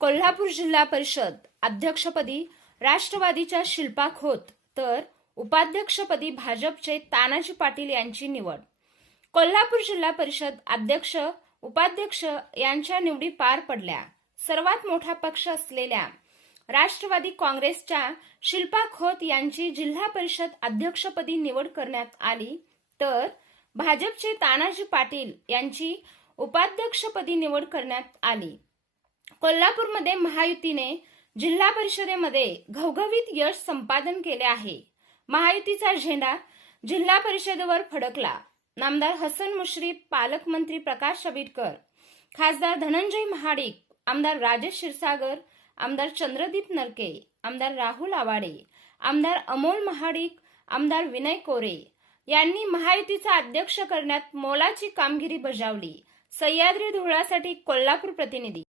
कोल्हापूर जिल्हा परिषद अध्यक्षपदी राष्ट्रवादीच्या शिल्पा खोत तर उपाध्यक्षपदी भाजपचे तानाजी पाटील यांची निवड. कोल्हापूर जिल्हा परिषद अध्यक्ष उपाध्यक्ष यांच्या निवडी पार पडल्या. सर्वात मोठा पक्ष असलेल्या राष्ट्रवादी काँग्रेसच्या शिल्पा खोत यांची जिल्हा परिषद अध्यक्षपदी निवड करण्यात आली, तर भाजपचे तानाजी पाटील यांची उपाध्यक्षपदी निवड करण्यात आली. कोल्हापूरमध्ये महायुतीने जिल्हा परिषदेमध्ये घवघवीत यश संपादन केले आहे. महायुतीचा झेंडा जिल्हा परिषदेवर फडकला. नामदार हसन मुश्रीफ, पालकमंत्री प्रकाश आंबेडकर, खासदार धनंजय महाडिक, आमदार राजेश क्षीरसागर, आमदार चंद्रदीप नरके, आमदार राहुल आवाडे, आमदार अमोल महाडिक, आमदार विनय कोरे यांनी महायुतीचा अध्यक्ष करण्यात मोलाची कामगिरी बजावली. सह्याद्री धुळ्यासाठी कोल्हापूर प्रतिनिधी.